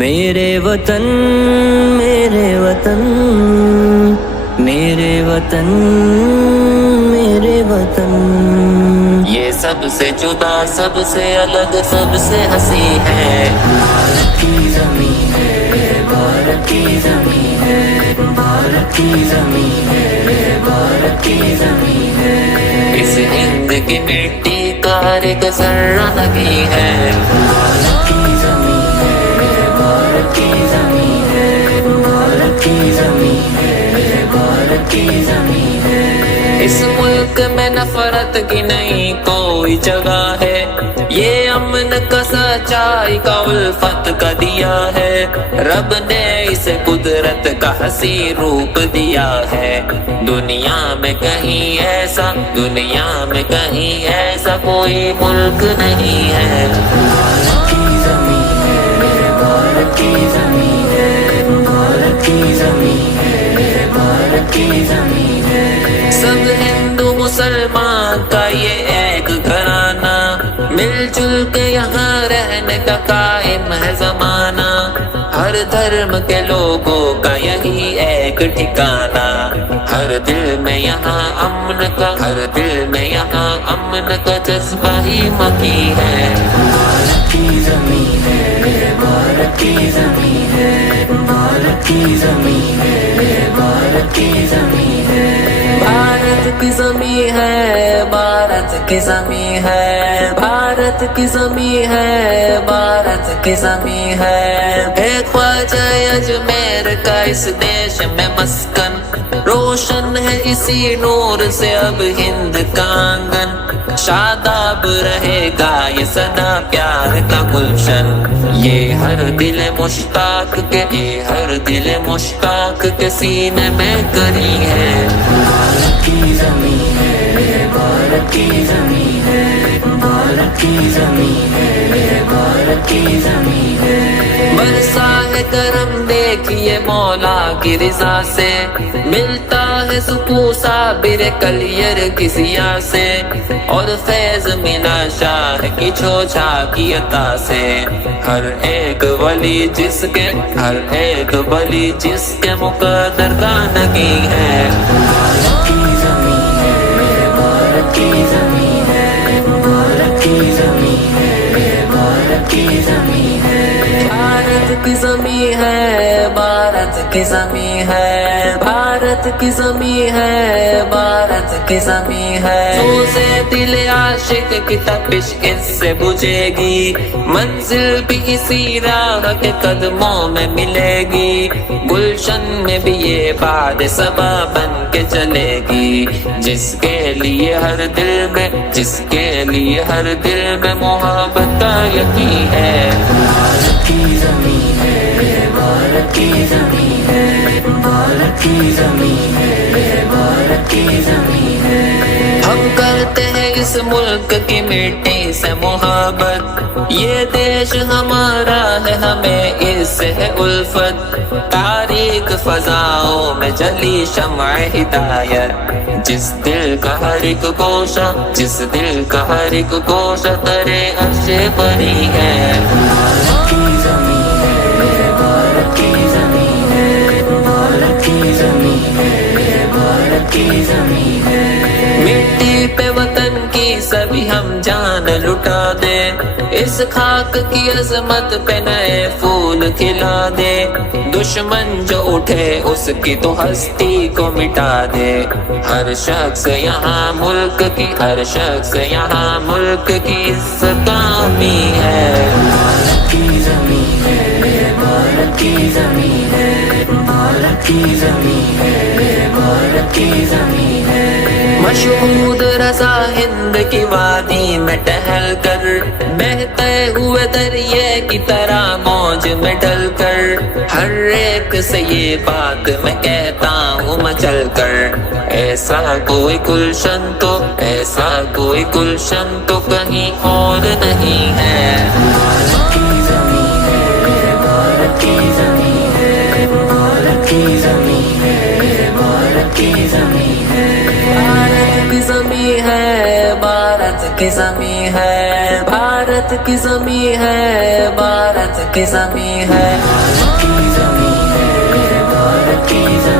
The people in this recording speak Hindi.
मेरे वतन मेरे वतन मेरे वतन मेरे वतन, ये सबसे जुदा सबसे अलग सबसे हंसी है। भारत की ज़मीं है, भारत की ज़मीं है, भारत की ज़मीं है, भारत की ज़मीं है। इस हिंद की मिट्टी का हर एक ज़र्रा नगी है। भारत की ज़मीं है, भारत की ज़मीं है, भारत की ज़मीं है, भारत की ज़मीं है। इस मुल्क में नफरत की नहीं कोई जगह है, ये अमन का सच्चाई का उल्फत का दिया है। रब ने इसे कुदरत का हसी रूप दिया है। दुनिया में कहीं ऐसा, दुनिया में कहीं ऐसा कोई मुल्क नहीं है। भारत की ज़मीं है, भारत की ज़मीं है, भारत की ज़मीं है, भारत की ज़मीं है। सब हिंदू मुसलमान का ये एक घराना, मिलजुल के यहाँ रहने का कायम है जमाना। हर धर्म के लोगों का यही एक ठिकाना, हर दिल में यहाँ अमन का, हर दिल में यहाँ अमन का जज्बा ही मकी है। भारत की ज़मीं है, भारत की ज़मीं है, भारत की ज़मीं है, भारत की ज़मीं है। भारत की ज़मीं है, भारत की ज़मीं है, भारत की ज़मीं है, भारत की ज़मीं है। ख्वाजा अजमेर का इस देश में मस्कन, रोशन है इसी नूर से अब हिंद का आंगन। शादाब रहेगा ये सदा प्यार का गुलशन, ये हर दिल मुश्ताक के, ये हर दिल मुश्ताक के सीने में करी है। भारत की ज़मीं है, भारत की ज़मीं है, भारत की ज़मीं है, भारत की ज़मीं है। बरसा है करम देखिए मौला की रिज़ा से, मिलता है सुकून साबिर कलियर की ज़िया से, और फैज़ मिला शाह की छोछा की अता से। हर एक वली जिसके, हर एक वली जिसके मुक़द्दर का नगी है। भारत की ज़मीं है, भारत की ज़मीं है, भारत की ज़मीं है, भारत की ज़मीं है। भारत की ज़मीं है, भारत की ज़मीं है, भारत की ज़मीं है, भारत की ज़मीं है। सोज़े दिल आशिक की तपिश इससे बुझेगी, मंजिल भी इसी राह के कदमों में मिलेगी। गुलशन में भी ये बात सबा बन के चलेगी, जिसके लिए हर दिल में, जिसके लिए हर दिल में मोहब्बत का यकीन है। भारत की ज़मीं है, भारत की ज़मीं है, भारत की ज़मीं है, भारत की ज़मीं है। हम करते हैं इस मुल्क की मिट्टी से मोहब्बत, ये देश हमारा है हमें इससे है उल्फत। तारीख फजाओं में जली शम्अ हिदायत, जिस दिल का हर एक गोशा, जिस दिल का हर एक गोशा करे अर्शे बरी है। भारत की ज़मीं है, भारत की ज़मीं है, भारत की ज़मीं है, भारत की ज़मीं है। मिट्टी पे वतन की सभी हम जान लुटा दे, इस खाक की अजमत पे नए फूल खिला दे। दुश्मन जो उठे उसकी तो हस्ती को मिटा दे। हर शख्स यहाँ मुल्क की, हर शख्स यहाँ मुल्क की इज्जत कामी है। भारत की ज़मीं है, भारत की ज़मीं है, भारत की ज़मीं है, भारत की ज़मीं है। मशहूद रज़ा हिंद की वादी में टहल कर, बहते हुए दरिए की तरह मौज में ढल कर, हर एक से ये बात मैं कहता हूँ मचल कर, ऐसा कोई गुलशन तो, ऐसा कोई गुलशन तो कहीं और नहीं है। भारत की ज़मीं है, भारत की ज़मीं है, भारत की ज़मीं है, भारत की ज़मीं है। भारत की ज़मीं है, भारत की ज़मीं है, भारत भारत की जमी है, भारत की जमी है, भारत की जमी है, भारत की जमी।